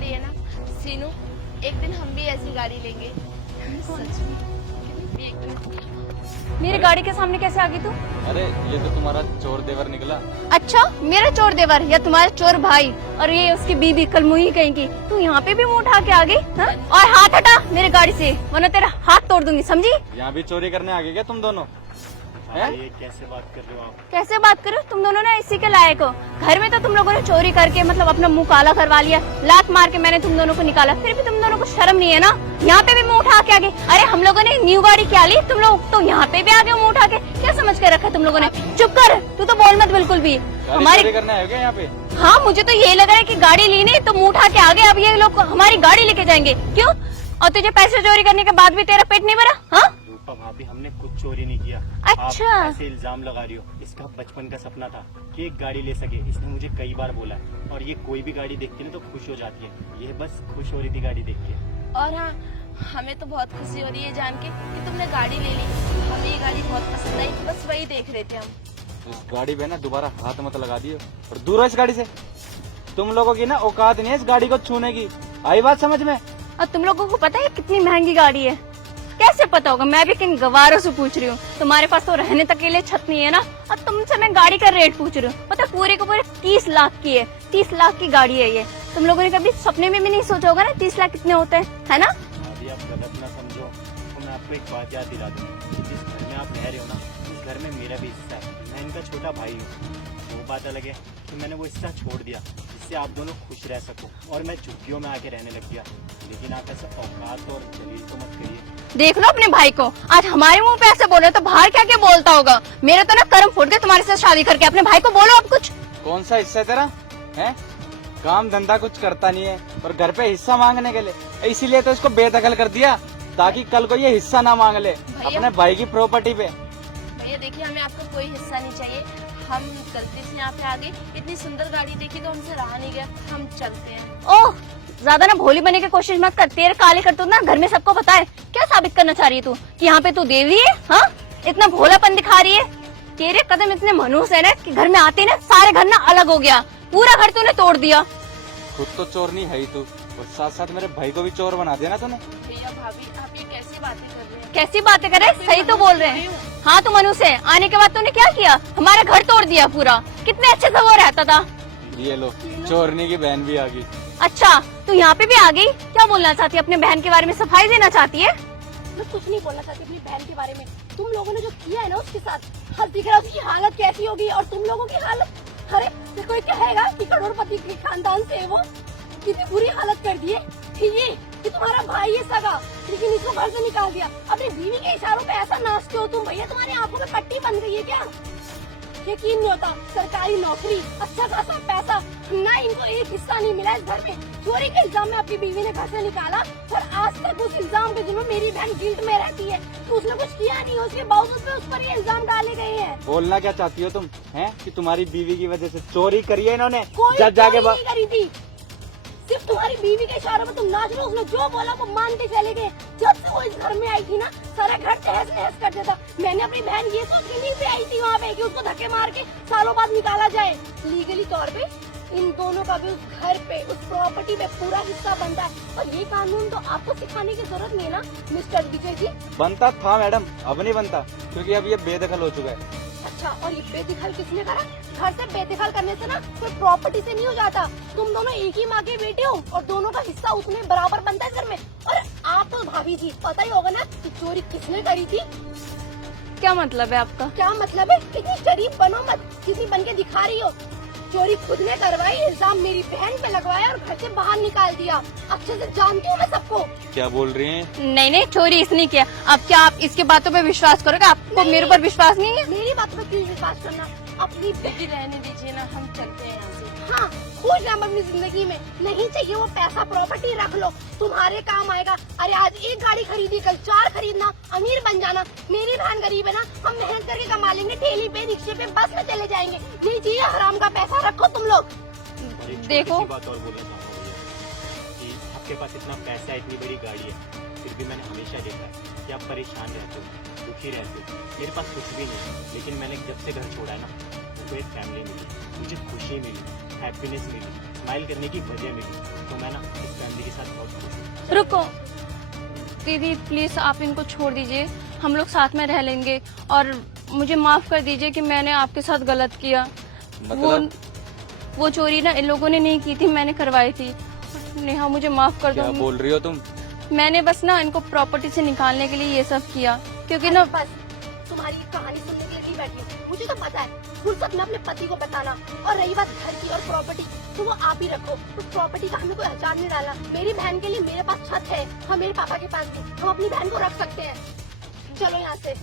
गाड़ी है ना सीनू, एक दिन हम भी ऐसी गाड़ी लेंगे। सच में मेरी गाड़ी के सामने कैसे आ गई तू? अरे ये तो तुम्हारा चोर देवर निकला। अच्छा, मेरा चोर देवर या तुम्हारा चोर भाई और ये उसकी बीबी कलमुही कहीं की। तू यहाँ पे भी मुंह उठा के आ गई हाँ? और हाथ हटा मेरे गाड़ी से वरना तेरा हाथ तोड़ दूंगी, समझी? यहाँ भी चोरी करने आ गए क्या तुम दोनों? हैं? ये कैसे बात कर रहे हो आप? कैसे बात करो, तुम दोनों ने इसी के लायक हो। घर में तो तुम लोगों ने चोरी करके मतलब अपना मुंह काला करवा लिया, लात मार के मैंने तुम दोनों को निकाला, फिर भी तुम दोनों को शर्म नहीं है ना? यहाँ पे भी मुंह उठा के आ गए। अरे हम लोगों ने न्यू गाड़ी क्या ली, तुम लोग तो यहाँ पे भी आ गए मुंह उठा के। क्या समझ के रखा तुम लोगों ने? चुप कर, तू तो बोल मत बिल्कुल भी। हमारी चोरी करने आए हो क्या यहाँ पे? हाँ, मुझे तो ये लग रहा है कि गाड़ी ली नहीं तो मुंह उठा के आ गए, अब ये लोग हमारी गाड़ी लेके जाएंगे। क्यों? और तुझे पैसे चोरी करने के बाद भी तेरा पेट नहीं भरा? हाँ रूपा भाभी, हमने कुछ चोरी नहीं किया। अच्छा। आप ऐसे इल्जाम लगा रही हो। इसका बचपन का सपना था कि एक गाड़ी ले सके, इसने मुझे कई बार बोला है। और ये कोई भी गाड़ी देखती है ना तो खुश हो जाती है। ये बस खुश हो रही थी गाड़ी देख के। और हाँ, हमें तो बहुत खुशी हो रही है जान के कि तुमने गाड़ी ले ली। हमें ये गाड़ी बहुत पसंद आई, बस वही देख रहे थे हम। इस गाड़ी पे ना दोबारा हाथ मत लगा दियो और दूर हो इस गाड़ी से। तुम लोगों की ना औकात नहीं है इस गाड़ी को छूने की, आई बात समझ में? और तुम लोगों को पता है कितनी महंगी गाड़ी है? कैसे पता होगा? मैं भी किन गवारों से पूछ रही हूँ। तुम्हारे पास तो रहने तक के लिए छत नहीं है ना, और तुमसे मैं गाड़ी का रेट पूछ रही हूँ। पता पूरे को पूरे 30 लाख की है। 30 लाख की गाड़ी है ये। तुम लोगों ने कभी सपने में भी नहीं सोचा होगा ना 30 लाख कितने होते हैं, है ना? भाभी आप गलत ना समझो, तो मैं आपको एक बात याद दिला दूं। जिस घर में आप रह रहे हो ना, उस घर में मेरा भी हिस्सा है। मैं इनका छोटा भाई हूँ। वो बात अलग है कि मैंने वो हिस्सा छोड़ दिया जिससे आप दोनों खुश रह सको, और मैं झुग्गियों में आके रहने लग गया। लेकिन आप ऐसे औकात और जलील तो मत करिए। देख लो अपने भाई को, आज हमारे मुंह पे ऐसे बोले तो बाहर क्या क्या बोलता होगा। मेरा तो ना कर्म फूट गया तुम्हारे साथ शादी करके। अपने भाई को बोलो अब कुछ। कौन सा हिस्सा है तेरा? है काम धंधा कुछ करता नहीं है और घर पे हिस्सा मांगने के लिए, इसीलिए तो इसको बेदखल कर दिया ताकि कल को ये हिस्सा ना मांग ले अपने भाई की प्रॉपर्टी पे। भैया देखिए, हमें आपका कोई हिस्सा नहीं चाहिए। हम गलती से यहाँ पे आ गए, इतनी सुंदर गाड़ी देखी तो हमसे रहा नहीं गया, हम चलते हैं। ओह, ज्यादा ना भोली बनने की कोशिश मत कर। तेरे काले करतूत ना घर में सबको पता है। क्या साबित करना चाह रही है तू कि यहाँ पे तू देवी है? हाँ, इतना भोलापन दिखा रही है। तेरे कदम इतने मनुष्य है ना कि घर में आते ना सारे घर ना अलग हो गया। पूरा घर तूने तोड़ दिया। खुद तो चोर नहीं है ही तू, और साथ साथ मेरे भाई को भी चोर बना दिया ना तूने। भैया भाभी, आप ये कैसी बातें कर रहे हैं? कैसी बातें कर रहे हैं? सही तो बोल रहे हैं। हाँ, तू मनुष्य है। आने के बाद तूने क्या किया? हमारा घर तोड़ दिया पूरा। कितने अच्छे से वो रहता था। ये लो, चोरनी की बहन भी आ गई। अच्छा, तू यहाँ पे भी आ गई? क्या बोलना चाहती है? अपने बहन के बारे में सफाई देना चाहती है? मैं कुछ नहीं बोलना चाहती अपनी बहन के बारे में। तुम लोगों ने जो किया है ना उसके साथ, हर दिख रहा है उसकी हालत कैसी होगी, और तुम लोगों की हालत। अरे तो कोई कहेगा कि करोड़पति के खानदान से है वो, कितनी बुरी हालत कर दी है। ये तुम्हारा भाई है सगा, लेकिन इसको घर से निकाल दिया। अपनी बीवी के इशारों पे ऐसा नाचते हो तुम भैया, तुम्हारी आंखों में पट्टी बन गई है क्या? यकीन नहीं होता, सरकारी नौकरी, अच्छा खासा पैसा, ना इनको एक हिस्सा नहीं मिला इस घर में। चोरी के इल्जाम में अपनी बीवी ने घर से निकाला, और आज तक उस इल्जाम के जिम्मे मेरी बहन गिल्ट में रहती है। तो उसने कुछ किया नहीं, उसके बावजूद में उस पर ये इल्जाम डाले गए हैं। बोलना क्या चाहती हो तुम? हैं कि तुम्हारी बीवी की वजह से चोरी करी है इन्होंने? कोई जब जाके चोरी नहीं करी थी, सिर्फ तुम्हारी बीवी के इशारों में तुम नाच रहे हो। उसने जो बोला वो मान के चले गए। जब से वो इस घर में आई थी ना, सारा घर तहस नहस कर देता। मैंने अपनी बहन ये सोच के नहीं से आई थी वहाँ पे कि उसको धक्के मार के सालों बाद निकाला जाए। लीगली तौर पे इन दोनों का भी उस घर पे, उस प्रॉपर्टी पे पूरा हिस्सा बनता है। और ये कानून तो आपको सिखाने की जरूरत नहीं है ना मिस्टर विजय जी। बनता था मैडम, अब नहीं बनता क्योंकि अब ये बेदखल हो चुका है। अच्छा, और ये बेदखल किसने करा? घर से बेदखल करने से ना कोई प्रॉपर्टी से नहीं हो जाता। तुम दोनों एक ही माँ के बेटे हो, और दोनों का हिस्सा उतने बराबर बनता है घर में। और आप तो भाभी जी, पता ही होगा ना कि चोरी किसने करी थी। क्या मतलब है आपका? क्या मतलब है? इतनी शरीफ बनो मत, किसी बन के दिखा रही हो। चोरी खुद ने करवाई, इल्जाम मेरी बहन पे लगवाया और घर से बाहर निकाल दिया। अच्छे से जानती हूँ मैं सबको। क्या बोल रही हैं? नहीं, चोरी इसने किया। अब क्या आप इसकी बातों पे विश्वास करोगे? आपको मेरे ऊपर विश्वास नहीं है? मेरी बात पे क्यों विश्वास करना? अपनी दीदी रहने दीजिए ना, हम चलते हैं यहाँ से। हाँ, खुश रह अपनी जिंदगी में। नहीं चाहिए वो पैसा, प्रॉपर्टी रख लो, तुम्हारे काम आएगा। अरे आज एक गाड़ी खरीदी, कल 4 खरीदना, अमीर बन जाना। मेरी बहन गरीब है ना, हम मेहनत करके कमा लेंगे, ठेली पे, रिक्शे पे, बस में चले जाएंगे। नहीं चाहिए हराम का पैसा, रखो तुम लोग। और एक देखो। छोटी सी बात और बोलना चाहूँगा भैया कि आपके पास इतना पैसा है, इतनी बड़ी गाड़ी है, फिर भी मैंने हमेशा देखा है कि आप परेशान रहते हो, दुखी रहते हो। मेरे पास कुछ भी नहीं है, लेकिन मैंने जब से घर छोड़ा है ना, मुझे एक फैमिली मिली, मुझे खुशी मिली, हैप्पीनेस मिली, स्माइल करने की वजह मिली। तो मैं ना इस साथ बहुत खुश हूँ। रुको दीदी, प्लीज आप इनको छोड़ दीजिए, हम लोग साथ में रह लेंगे। और मुझे माफ कर दीजिए कि मैंने आपके साथ गलत किया। मतलब वो चोरी ना इन लोगों ने नहीं की थी, मैंने करवाई थी। नेहा मुझे माफ कर क्या दो, बोल रही हो तुम? मैंने बस ना इनको प्रॉपर्टी से निकालने के लिए ये सब किया, क्योंकि ना बस तुम्हारी कहानी सुनने के लिए नहीं बैठी हूँ। मुझे तो पता है फुर्सत में अपने पति को बताना। और रही बात घर की और प्रॉपर्टी, तो वो आप ही रखो। तो प्रॉपर्टी का हमें कोई हजार नहीं डाला। मेरी बहन के लिए मेरे पास छत है, हम मेरे पापा के पास भी, हम अपनी बहन को रख सकते हैं। चलो यहाँ से।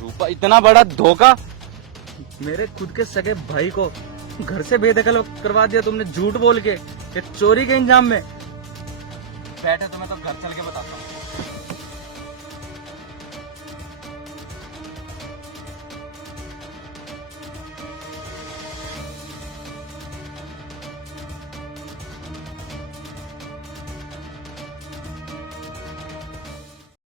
रूपा, इतना बड़ा धोखा! मेरे खुद के सगे भाई को घर से बेदखल करवा दिया तुमने, झूठ बोल के, ये चोरी के इंजाम में। बैठे, तुम्हें तो घर चल के बताता हूँ।